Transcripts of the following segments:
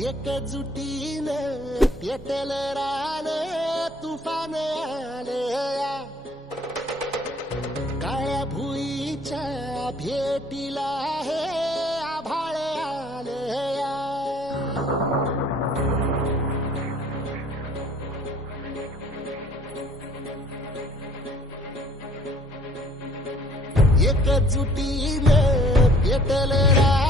एकजुटीनं पेटल रान तुफान आले काळ्या भुईच्या भेटीला हे आभाळ आलया एकजुटीनं पेटल रान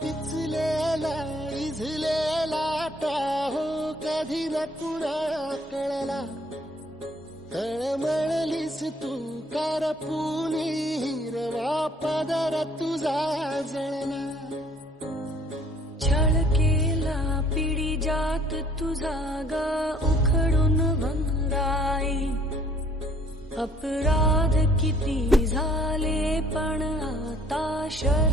पिचलेला इजलेला टाहो कधी न कुणा कळला. तळमळलीस तू कारपुनी हिरवा पदर तुझा जळला. छळ केला पिढी जात तुझा गा उखडून वनराई अपराध किती झाले पण आता शर